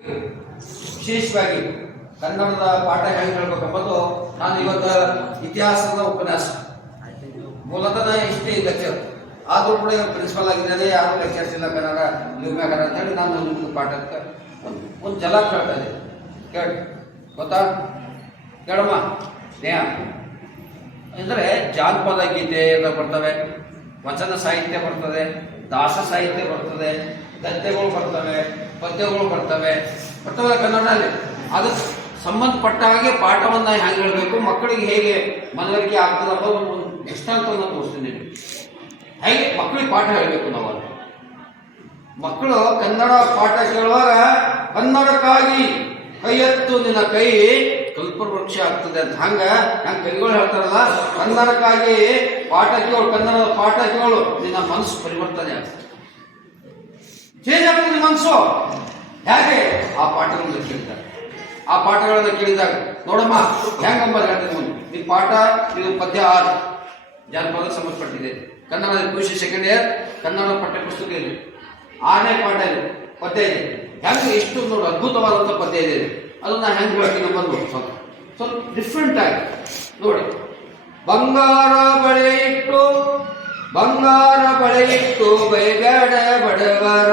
ವಿಶೇಷವಾಗಿ ಕನ್ನಡದ ಪಾಠ ಹೇಗೆ ಹೇಳ್ಬೇಕಂಬುದು ನಾನು ಇವತ್ತು ಇತಿಹಾಸದ ಉಪನ್ಯಾಸ. ಮೂಲತಃ ಇಷ್ಟೇ ಲೆಕ್ಚರ್ ಆದರೂ ಕೂಡ ಪ್ರಿನ್ಸಿಪಲ್ ಆಗಿದ್ದಾರೆ ಯಾರು ಲೆಕ್ಚರ್ಸ್ ಇಲ್ಲ, ಕನ್ನಡ ಮ್ಯಾಗಾರ ಅಂತ ಹೇಳಿ ನಾನು ಒಂದು ಪಾಠಕ್ಕೆ ಒಂದು ಜಲ ಕೇಳ್ತಾ ಇದೆ ಕೇಳಿ. ಗೊತ್ತಾ? ಕೇಳಮ್ಮ. ಸ್ನೇಹ. ಅಂದರೆ ಜಾನಪದ ಗೀತೆ ಎಲ್ಲ ಬರ್ತವೆ, ವಚನ ಸಾಹಿತ್ಯ ಬರ್ತದೆ, ದಾಸ ಸಾಹಿತ್ಯ ಬರ್ತದೆ, ಗದ್ಯಗಳು ಬರ್ತವೆ ಪದ್ಯಗಳು ಬರ್ತವೆ. ಬರ್ತವೆ ಕನ್ನಡದಲ್ಲಿ. ಅದು ಸಂಬಂಧಪಟ್ಟ ಹಾಗೆ ಪಾಠವನ್ನು ಹೇಗೆ ಹೇಳಬೇಕು, ಮಕ್ಕಳಿಗೆ ಹೇಗೆ ಮನವರಿಕೆ ಆಗ್ತದಪ್ಪ ಒಂದು ದೃಷ್ಟಾಂತವನ್ನು ತೋರಿಸ್ತೀನಿ ಹೇಗೆ ಮಕ್ಕಳಿಗೆ ಪಾಠ ಹೇಳಬೇಕು ನಾವು ಮಕ್ಕಳು ಕನ್ನಡ ಪಾಠ ಕೇಳುವಾಗ, ಕನ್ನಡಕ್ಕಾಗಿ ಕೈ ಎತ್ತು ನಿನ್ನ ಕೈ ಕಲ್ಪವೃಕ್ಷ ಆಗ್ತದೆ ಅಂತ. ಹಂಗ ನಂಗೆ ಕೈಗಳು ಹೇಳ್ತಾರಲ್ಲ, ಕನ್ನಡಕ್ಕಾಗಿ ಪಾಠ ಕೇಳು, ಕನ್ನಡದ ಪಾಠ ಕೇಳು, ನಿನ್ನ ಮನಸ್ಸು ಪರಿವರ್ತನೆ ಆಗ್ತದೆ. ಚೇಂಜ್ ಆಗ್ತದೆ ಮನಸ್ಸು ಹೇಗೆ ಆ ಪಾಠಗಳನ್ನು ಕೇಳಿದಾಗ. ಆ ಪಾಠಗಳನ್ನು ಕೇಳಿದಾಗ, ನೋಡಮ್ಮ ಹೆಂಗಮ್ಮ ಹೇಳ್ತೀನಿ ಈ ಪಾಠ, ಇದು ಪದ್ಯ ಆರು. ಜಾನಪದ ಸಂಬಂಧಪಟ್ಟಿದೆ. ಕನ್ನಡ ಕೃಷಿ ಸೆಕೆಂಡ್ ಇಯರ್ ಕನ್ನಡ ಪಠ್ಯ ಪುಸ್ತಕ ಇದೆ. ಆನೆ ಪಾಠ ಇದೆ. ಪದ್ಯ ಇದೆ. ಹೆಂಗೆ ಎಷ್ಟು ನೋಡಿ ಅದ್ಭುತವಾದಂಥ ಪದ್ಯ ಇದು. ಅದನ್ನ ಹೆಂಗೆ ಹೇಳ್ತೀನಿ ಬಂದು ಸ್ವಲ್ಪ. ಸ್ವಲ್ಪ ಡಿಫ್ರೆಂಟ್ ಆಗಿ. ನೋಡಿ. ಬಂಗಾರ ಬಳೆ ಇಟ್ಟು ಬಂಗಾರ ಬಳೆ ಇಟ್ಟು ಬೈಬೇಡ ಬಡವರ.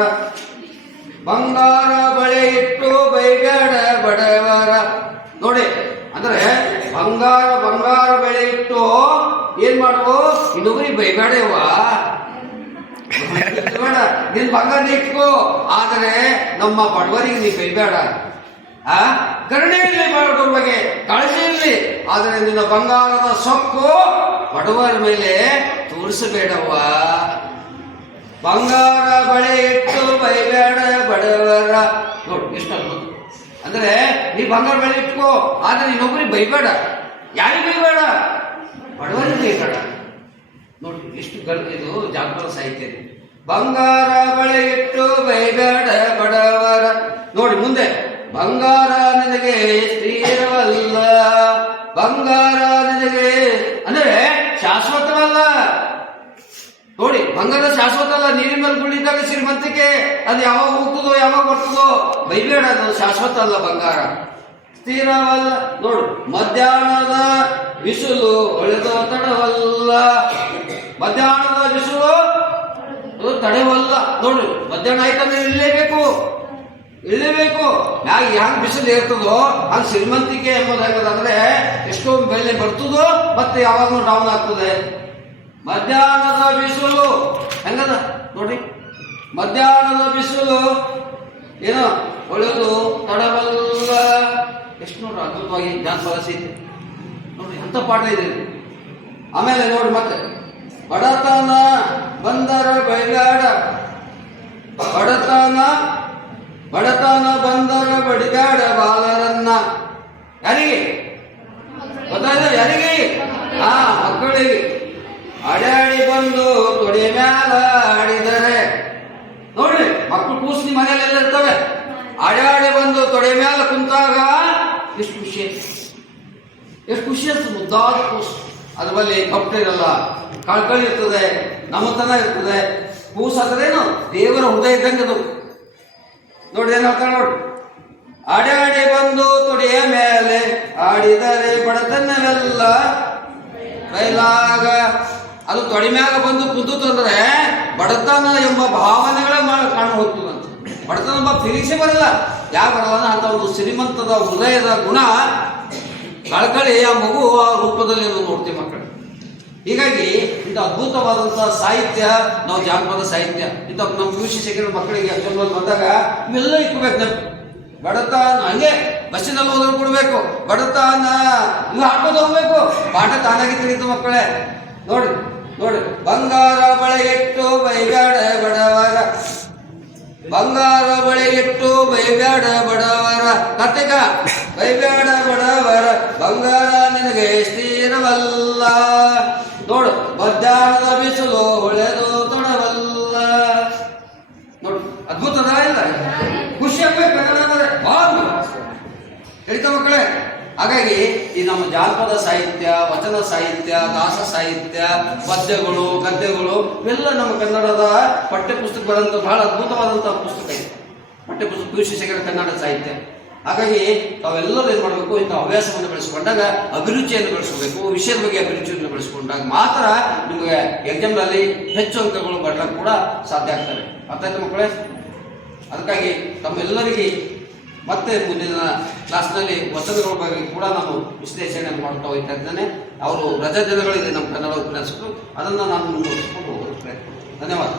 ಬಂಗಾರ ಬಳೆ ಇಟ್ಟು ಬೈಬೇಡ ಬಡವರ. ನೋಡಿ, ಅಂದ್ರೆ ಬಂಗಾರ ಬಂಗಾರ ಬೆಳೆ ಇಟ್ಟು ಏನ್ ಮಾಡುವು ಇನ್ನೊಬ್ಬರಿ ಬೈಬೇಡವಾ ಬೇಡ ನಿನ್ ಬಂಗಾರ ಇಟ್ಕೋ. ಆದರೆ ನಮ್ಮ ಬಡವರಿಗೆ ನೀ ಬೈಬೇಡ. ಆ? ಕರುಣೆ ಇರಲಿ ಬಡವರ ಬಗ್ಗೆ ಕಾಳಜಿ ಇರಲಿ. ಆದರೆ ನಿನ್ನ ಬಂಗಾರದ ಸೊಕ್ಕು ಬಡವರ ಮೇಲೆ ತೋರಿಸಬೇಡವ್ವ. ಬಂಗಾರ ಬಳೆ ಇಟ್ಟು ಬೈಬೇಡ ಬಡವರ. ನೋಡಿ ಇಷ್ಟ ಅಂದ್ರೆ ನೀ ಬಂಗಾರ ಬಳೆ ಇಟ್ಕೋ, ಆದ್ರೆ ಇನ್ನೊಬ್ಬರಿಗೆ ಬೈಬೇಡ. ಯಾರಿಗೆ ಬೈಬೇಡ? ಬಡವರಿಗೆ ಬೈಬೇಡ. ನೋಡಿ, ಎಷ್ಟು ಇದು ಜಾನಪದ ಸಾಹಿತ್ಯ ಬಂಗಾರ ಬಳೆ ಇಟ್ಟು ಬೈಬೇಡ ಬಡವರ. ನೋಡಿ, ಮುಂದೆ ಬಂಗಾರ ನೋಡಿ ಬಂಗಾರ ಶಾಶ್ವತ ಅಲ್ಲ ನೀರಿನ ಮೇಲೆ ಕುಳಿದಾಗ ಶ್ರೀಮಂತಿಕೆ, ಅದು ಯಾವಾಗ ಹೋಗ್ತದೋ ಯಾವಾಗ ಬರ್ತದೋ, ಬೈಬೇಡ, ಅದು ಶಾಶ್ವತ ಅಲ್ಲ ಬಂಗಾರ. ಸ್ಥಿರವಲ್ಲ, ನೋಡು, ಮಧ್ಯಾಹ್ನದ ಬಿಸಿಲು ಹೊಳೆದ ತಡವಲ್ಲ. ಮಧ್ಯಾಹ್ನದ ಬಿಸಿಲು ತಡೆವಲ್ಲ. ನೋಡು, ಮಧ್ಯಾಹ್ನ ಆಯ್ತಂದ್ರೆ ಇಲ್ಲೇಬೇಕು ಇಳಿಬೇಕು ಮ್ಯಾಗ ಯಾಕೆ ಬಿಸಿಲು ಇರ್ತದೋ ಅಲ್ಲಿ ಶ್ರೀಮಂತಿಕೆ ಎಂಬುದು ಹೆಂಗದ ಅಂದ್ರೆ ಎಷ್ಟೋ ಬೆಲೆ ಬರ್ತದೋ, ಮತ್ತೆ ಯಾವಾಗಲೂ ಡೌನ್ ಆಗ್ತದೆ. ಮಧ್ಯಾಹ್ನದ ಬಿಸಿಲು. ಹೆಂಗದ? ನೋಡಿ. ಮಧ್ಯಾಹ್ನದ ಬಿಸಿಲು. ಏನೋ? ಒಳ್ಳೆಯದು ತಡಬಲ್ಲ ಎಷ್ಟು ನೋಡ್ರಿ ಅದ್ಭುತವಾಗಿ ಜಾನಪದ ಇದೆ ನೋಡ್ರಿ ಎಂಥ ಪಾಠ ಇದೆ ಆಮೇಲೆ ನೋಡಿ ಮತ್ತೆ. ಬಡತನ ಬಂದರ ಬೈಗಾಡ. ಬಡತನ ಬಡತನ ಬಂದರ ಬಡಿಗಾಡ ಬಾಲರನ್ನ. ಯಾರಿಗೆ? ಗೊತ್ತಾಯ್ತು? ಯಾರಿಗೆ? ಹಾ ಮಕ್ಕಳಿಗೆ. ಅಡ್ಯಾಡಿ ಬಂದು ತೊಡೆ ಮ್ಯಾಲ ಆಡಿದರೆ, ನೋಡ್ರಿ ಮಕ್ಕಳು ಕೂಸಿ ಮನೆಯಲ್ಲೆಲ್ಲ ಇರ್ತವೆ. ಅಡ್ಯಾಡಿ ಬಂದು ತೊಡೆ ಮ್ಯಾಲ ಕುಂತಾಗ ಎಷ್ಟು ಖುಷಿ ಎಷ್ಟು ಖುಷಿ ಅಂತ, ಮುದ್ದಾದ ಕೂಸು. ಅದ್ರ ಬಲ್ಲಿ ಕಪ್ಪು ಇರಲ್ಲ ಕಳ್ಕಳಿ ಇರ್ತದೆ, ನಮ್ಮತನ ಇರ್ತದೆ. ಕೂಸು ಅಂದ್ರೇನು ದೇವರ ಹೃದಯ ಇದ್ದಂಗೆ ಅದು. ನೋಡಿ ಏನು ಹೇಳ್ತಾರೆ ನೋಡಿ ಅಡ್ಯಾಡಿ ಬಂದು ತೊಡೆಯ ಮೇಲೆ ಆಡಿದರೆ ಬಡತನವೆಲ್ಲ ಬಯಲಾಗ ಅದು ತೊಡೆ ಮ್ಯಾಗ ಬಂದು ಕುಂತಂದ್ರೆ ಬಡತನ ಎಂಬ ಭಾವನೆಗಳೇ ಕಾಣ ಹೋಗ್ತದಂತ. ಬಡತನ ಎಂಬ ಫಿಲಿಕ್ಸೇ ಬರಲ್ಲ. ಯಾವ ಬರಲ್ಲ ಅಂತ ಒಂದು ಶ್ರೀಮಂತದ ಹೃದಯದ ಗುಣ ಕಳ್ಕಳಿ ಆ ಮಗು ಆ ರೂಪದಲ್ಲಿ ನೋಡ್ತೀವಿ ಮಕ್ಕಳು. ಹೀಗಾಗಿ ಇಂಥ ಅದ್ಭುತವಾದಂತಹ ಸಾಹಿತ್ಯ, ನಾವು ಜಾನಪದ ಸಾಹಿತ್ಯ, ಇಂಥ ನಮ್ಮ ಯು ಸೆಕೆಂಡ್ ಮಕ್ಕಳಿಗೆ ಅಷ್ಟೊಂದು ಬಂದಾಗ ಇವೆಲ್ಲ ಇಟ್ಕೋಬೇಕು ನಾವು. ಬಡತನ ಹಂಗೆ ಬಸ್ಸಿನಲ್ಲಿ ಹೋದ್ರೆ ಕೊಡ್ಬೇಕು ಬಡತನ ಇವು ಹಾಕೋದು ಹೋಗ್ಬೇಕು. ಪಾಠ ತಾನಾಗಿ ತಿಳಿತು ಮಕ್ಕಳೇ. ನೋಡಿ ನೋಡಿ, ಬಂಗಾರ ಬಳೆ ಇಟ್ಟು ಬೈಗಾಡ ಬಡವರ. ಬಂಗಾರ ಬಳೆ ಇಟ್ಟು ಬೈಬೇಡ ಬಡವರ. ಕತಿಕ ಬೈಗಾಡ ಬಡವರ. ಬಂಗಾರ ನಿನಗೆ ಸ್ಥಿರವಲ್ಲ. ನೋಡು, ಮಧ್ಯಾಹ್ನದ ಬಿಸಿಲು ಹೊಳೆದು ತೊಡವಲ್ಲ. ನೋಡು ಅದ್ಭುತದ ಇಲ್ಲ? ಖುಷಿ ಆಗ್ಬೇಕು ಕನ್ನಡ ಮಕ್ಕಳೇ ಹಾಗಾಗಿ ಈ ನಮ್ಮ ಜಾನಪದ ಸಾಹಿತ್ಯ, ವಚನ ಸಾಹಿತ್ಯ, ದಾಸ ಸಾಹಿತ್ಯ, ಪದ್ಯಗಳು, ಗದ್ಯಗಳು, ಇವೆಲ್ಲ ನಮ್ಮ ಕನ್ನಡದ ಪಠ್ಯಪುಸ್ತಕ ಪುಸ್ತಕ ಬರೆದಂಥ ಬಹಳ ಅದ್ಭುತವಾದಂತಹ ಪುಸ್ತಕ ಇದೆ. ಪಠ್ಯಪುಸ್ತಕ ಪಿ ಕನ್ನಡ ಸಾಹಿತ್ಯ. ಹಾಗಾಗಿ ತಾವೆಲ್ಲರೂ ಏನು ಮಾಡಬೇಕು, ಇಂಥ ಹವ್ಯಾಸವನ್ನು ಬೆಳೆಸ್ಕೊಂಡಾಗ ಅಭಿರುಚಿಯನ್ನು ಬೆಳೆಸ್ಕೋಬೇಕು, ವಿಷಯದ ಬಗ್ಗೆ ಅಭಿರುಚಿಯನ್ನು ಬೆಳೆಸ್ಕೊಂಡಾಗ ಮಾತ್ರ ನಿಮಗೆ ಎಕ್ಸಾಮ್ನಲ್ಲಿ ಹೆಚ್ಚು ಅಂಕಗಳು ಬರಲಿಕ್ಕೆ ಕೂಡ ಸಾಧ್ಯ ಆಗ್ತವೆ ಅರ್ಥ ಆಯ್ತಾ ಮಕ್ಕಳೇ? ಅದಕ್ಕಾಗಿ ತಮ್ಮೆಲ್ಲರಿಗೆ ಮತ್ತೆ ಮುಂದಿನ ಕ್ಲಾಸ್ನಲ್ಲಿ ವಸತಿಗಳ ಬಗ್ಗೆ ಕೂಡ ನಾನು ವಿಶ್ಲೇಷಣೆ ಮಾಡ್ತಾ ಹೋಗ್ತಾ ಇದ್ದೇನೆ ಅವರು ರಜಾ ದಿನಗಳಿದೆ ನಮ್ಮ ಕನ್ನಡ ಉಪನ್ಯಾಸಕರು ಅದನ್ನು ನಾನು ಮುಂದುವರಿಸಿಕೊಂಡು ಹೋಗೋದು ಪ್ರಯತ್ನ ಧನ್ಯವಾದ.